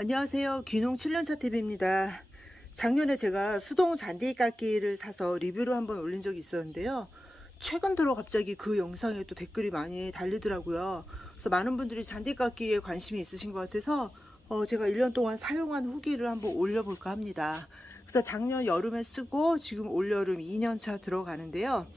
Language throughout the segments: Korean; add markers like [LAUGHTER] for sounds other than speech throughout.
안녕하세요. 귀농 7년차 TV입니다. 작년에 제가 수동 잔디 깎기를 사서 리뷰를 한번 올린 적이 있었는데요. 최근 들어 갑자기 그 영상에 또 댓글이 많이 달리더라고요. 그래서 많은 분들이 잔디 깎기에 관심이 있으신 것 같아서 어, 제가 1년 동안 사용한 후기를 한번 올려볼까 합니다. 그래서 작년 여름에 쓰고 지금 올여름 2년차 들어가는데요.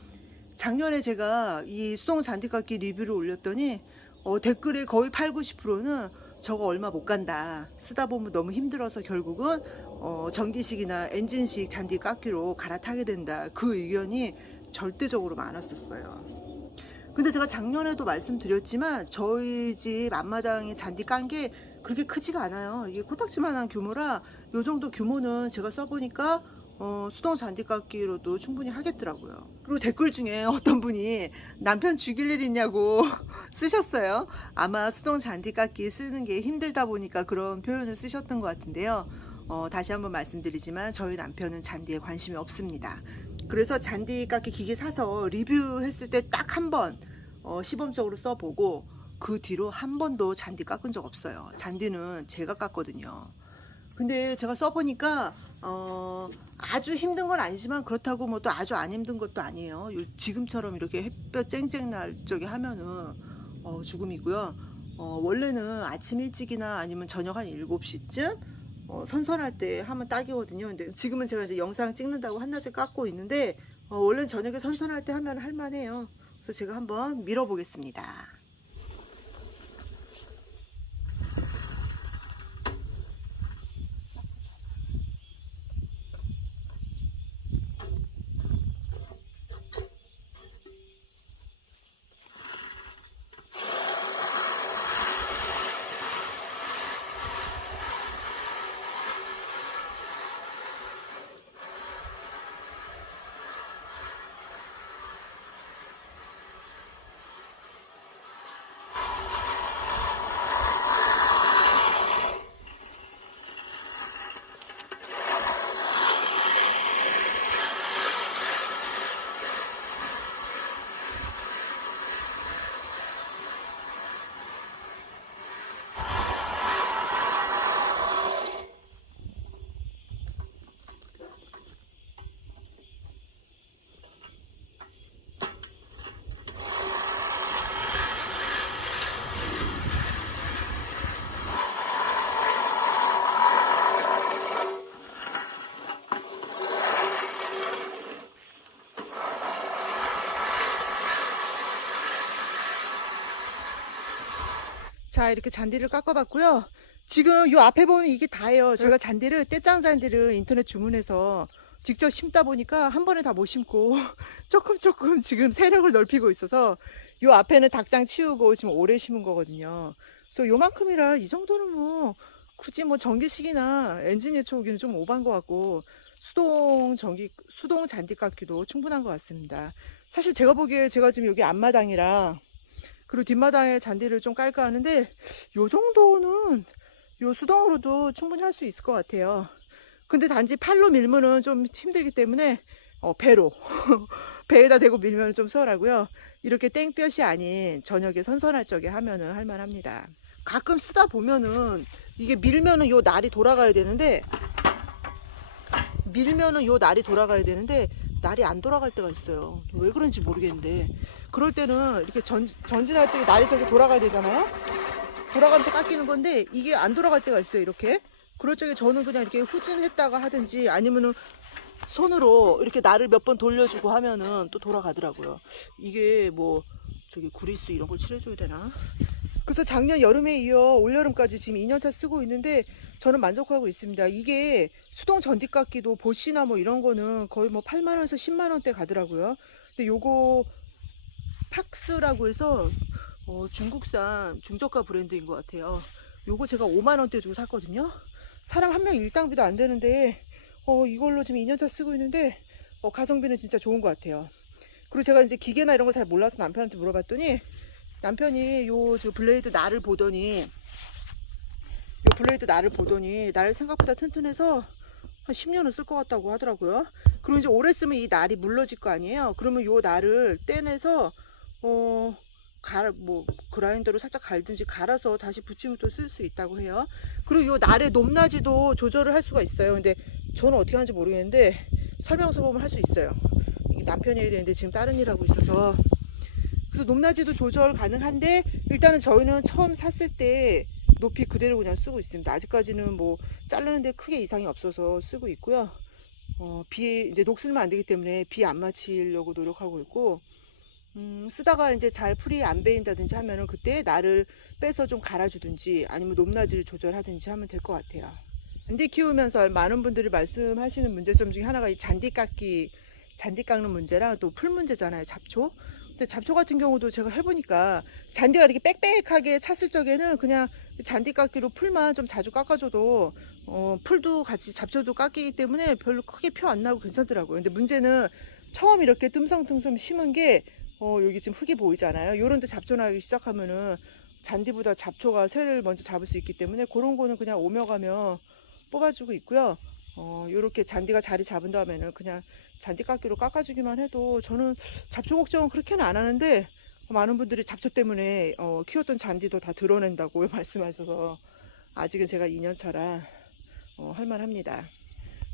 작년에 제가 이 수동 잔디 깎기 리뷰를 올렸더니 어, 댓글의 거의 8, 90%는 저거 얼마 못 간다. 쓰다 보면 너무 힘들어서 결국은 어, 전기식이나 엔진식 잔디 깎기로 갈아타게 된다. 그 의견이 절대적으로 많았었어요. 근데 제가 작년에도 말씀드렸지만 저희 집 앞마당에 잔디 깐 게 그렇게 크지가 않아요. 이게 코딱지만한 규모라 이 정도 규모는 제가 써보니까 어, 수동 잔디 깎기로도 충분히 하겠더라고요. 그리고 댓글 중에 [LAUGHS] 어떤 분이 남편 죽일 일 있냐고 [LAUGHS] 쓰셨어요. 아마 수동 잔디 깎기 쓰는 게 힘들다 보니까 그런 표현을 쓰셨던 것 같은데요. 어, 다시 한번 말씀드리지만 저희 남편은 잔디에 관심이 없습니다. 그래서 잔디 깎기 기계 사서 리뷰했을 때 딱 한 번 어, 시범적으로 써보고 그 뒤로 한 번도 잔디 깎은 적 없어요. 잔디는 제가 깎거든요. 근데 제가 써보니까 어, 아주 힘든 건 아니지만 그렇다고 뭐 또 아주 안 힘든 것도 아니에요. 요- 지금처럼 이렇게 햇볕 쨍쨍 날 적에 하면은 어, 죽음이고요. 어, 원래는 아침 일찍이나 아니면 저녁 한 7시쯤 어, 선선할 때 하면 딱이거든요. 근데 지금은 제가 이제 영상 찍는다고 한낮에 깎고 있는데 어, 원래는 저녁에 선선할 때 하면 할만해요. 그래서 제가 한번 밀어보겠습니다. 자 이렇게 잔디를 깎아봤고요. 지금 요 앞에 보면 이게 다예요. 제가 잔디를 떼짱 잔디를 인터넷 주문해서 직접 심다 보니까 한 번에 다 못 심고 [LAUGHS] 조금 조금 지금 세력을 넓히고 있어서 요 앞에는 닭장 치우고 지금 오래 심은 거거든요. 그래서 요만큼이라 이 정도는 뭐 굳이 뭐 전기식이나 엔진 예초기는 좀 오반 것 같고 수동 전기 수동 잔디 깎기도 충분한 것 같습니다. 사실 제가 보기에 제가 지금 여기 앞마당이라 그리고 뒷마당에 잔디를 좀 깔까 하는데 요 정도는 요 수동으로도 충분히 할 수 있을 것 같아요. 근데 단지 팔로 밀면은 좀 힘들기 때문에 어, 배로 [LAUGHS] 배에다 대고 밀면 좀 수월하고요. 이렇게 땡볕이 아닌 저녁에 선선할 적에 하면은 할만합니다. 가끔 쓰다 보면은 이게 밀면은 요 날이 돌아가야 되는데 밀면은 요 날이 돌아가야 되는데 날이 안 돌아갈 때가 있어요. 왜 그런지 모르겠는데 그럴 때는 이렇게 전, 전진할 적에 날이 저렇게 돌아가야 되잖아요. 돌아가면서 깎이는 건데 이게 안 돌아갈 때가 있어요. 이렇게. 그럴 적에 저는 그냥 이렇게 후진했다가 하든지 아니면은 손으로 이렇게 날을 몇번 돌려주고 하면은 또 돌아가더라고요. 이게 뭐 저기 구리스 이런 걸 칠해줘야 되나? 그래서 작년 여름에 이어 올여름까지 지금 2년차 쓰고 있는데 저는 만족하고 있습니다. 이게 수동 전디깎기도 보시나 뭐 이런 거는 거의 뭐 8만 원에서 10만 원대 가더라고요. 근데 요거 팍스라고 해서 어, 중국산 중저가 브랜드인 것 같아요. 요거 제가 5만 원대 주고 샀거든요. 사람 한 명 일당비도 안 되는데 어, 이걸로 지금 2년차 쓰고 있는데 어, 가성비는 진짜 좋은 것 같아요. 그리고 제가 이제 기계나 이런 거 잘 몰라서 남편한테 물어봤더니 남편이 요 저 블레이드 날을 보더니 요 블레이드 날을 보더니 날 생각보다 튼튼해서 한 10년은 쓸 것 같다고 하더라고요. 그리고 이제 오래 쓰면 이 날이 물러질 거 아니에요. 그러면 요 날을 떼내서 어 갈, 뭐 그라인더로 살짝 갈든지 갈아서 다시 붙이면 또쓸 수 있다고 해요. 그리고 이 날의 높낮이도 조절을 할 수가 있어요. 근데 저는 어떻게 하는지 모르겠는데 설명서 보면 할 수 있어요. 남편이 해야 되는데 지금 다른 일 하고 있어서 그래서 높낮이도 조절 가능한데 일단은 저희는 처음 샀을 때 높이 그대로 그냥 쓰고 있습니다. 아직까지는 뭐 자르는데 크게 이상이 없어서 쓰고 있고요. 어, 비 이제 녹슬면 안 되기 때문에 비 안 맞히려고 노력하고 있고 음, 쓰다가 이제 잘 풀이 안 베인다든지 하면은 그때 날을 빼서 좀 갈아주든지 아니면 높낮이를 조절하든지 하면 될 것 같아요. 잔디 키우면서 많은 분들이 말씀하시는 문제점 중에 하나가 이 잔디 깎기, 잔디 깎는 문제랑 또 풀 문제잖아요. 잡초. 근데 잡초 같은 경우도 제가 해보니까 잔디가 이렇게 빽빽하게 찼을 적에는 그냥 잔디 깎기로 풀만 좀 자주 깎아줘도 어, 풀도 같이 잡초도 깎이기 때문에 별로 크게 표 안 나고 괜찮더라고요. 근데 문제는 처음 이렇게 뜸성뜸성 심은 게 어, 여기 지금 흙이 보이잖아요. 요런 데 잡초 나기 시작하면은 잔디보다 잡초가 새를 먼저 잡을 수 있기 때문에 그런 거는 그냥 오며 가며 뽑아주고 있고요. 어, 요렇게 잔디가 자리 잡은 다음에는 그냥 잔디 깎기로 깎아주기만 해도 저는 잡초 걱정은 그렇게는 안 하는데 많은 분들이 잡초 때문에 어, 키웠던 잔디도 다 드러낸다고 [LAUGHS] 말씀하셔서 아직은 제가 2년 차라 어, 할만합니다.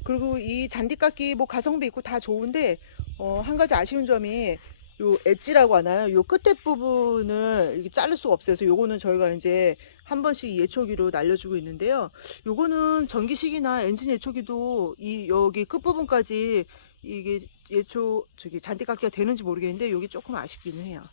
그리고 이 잔디 깎기 뭐 가성비 있고 다 좋은데 어, 한 가지 아쉬운 점이 요 엣지라고 하나요? 요 끝에 부분을 이렇게 자를 수가 없어요. 그래서 요거는 저희가 이제 한 번씩 예초기로 날려주고 있는데요. 요거는 전기식이나 엔진 예초기도 이 여기 끝 부분까지 이게 예초 저기 잔디 깎기가 되는지 모르겠는데 여기 조금 아쉽기는 해요.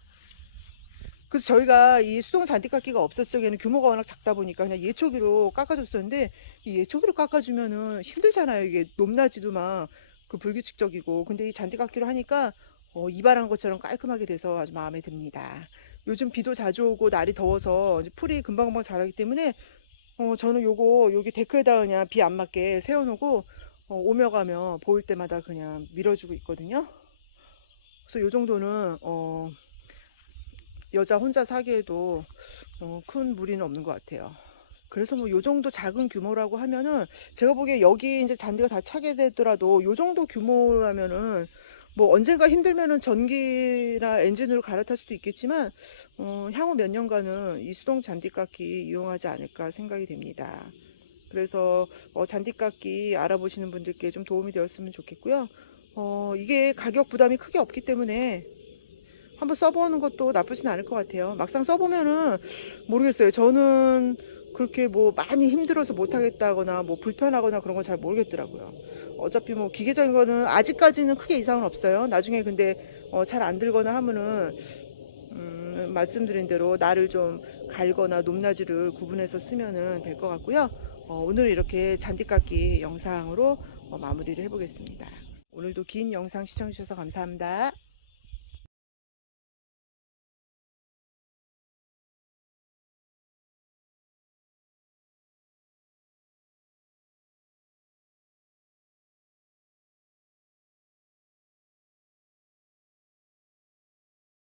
그래서 저희가 이 수동 잔디 깎기가 없었을 적에는 규모가 워낙 작다 보니까 그냥 예초기로 깎아줬었는데 이 예초기로 깎아주면은 힘들잖아요. 이게 높낮이도 막 그 불규칙적이고 근데 이 잔디 깎기로 하니까 어, 이발한 것처럼 깔끔하게 돼서 아주 마음에 듭니다. 요즘 비도 자주 오고 날이 더워서 풀이 금방금방 자라기 때문에 어, 저는 요거 여기 데크에다 그냥 비 안 맞게 세워놓고 어, 오며 가며 보일 때마다 그냥 밀어주고 있거든요. 그래서 요 정도는 어, 여자 혼자 사기에도 어, 큰 무리는 없는 것 같아요. 그래서 뭐 요 정도 작은 규모라고 하면은 제가 보기에 여기 이제 잔디가 다 차게 되더라도 요 정도 규모라면은 뭐 언젠가 힘들면은 전기나 엔진으로 갈아탈 수도 있겠지만 어, 향후 몇 년간은 이 수동 잔디깎기 이용하지 않을까 생각이 됩니다. 그래서 어, 잔디깎기 알아보시는 분들께 좀 도움이 되었으면 좋겠고요. 어, 이게 가격 부담이 크게 없기 때문에 한번 써보는 것도 나쁘진 않을 것 같아요. 막상 써보면은 모르겠어요. 저는 그렇게 뭐 많이 힘들어서 못하겠다거나 뭐 불편하거나 그런 건 잘 모르겠더라고요. 어차피 뭐 기계적인 거는 아직까지는 크게 이상은 없어요. 나중에 근데 어, 잘 안 들거나 하면은 음, 말씀드린 대로 날을 좀 갈거나 높낮이를 구분해서 쓰면은 될 것 같고요. 어, 오늘 이렇게 잔디깎기 영상으로 어, 마무리를 해보겠습니다. 오늘도 긴 영상 시청해주셔서 감사합니다.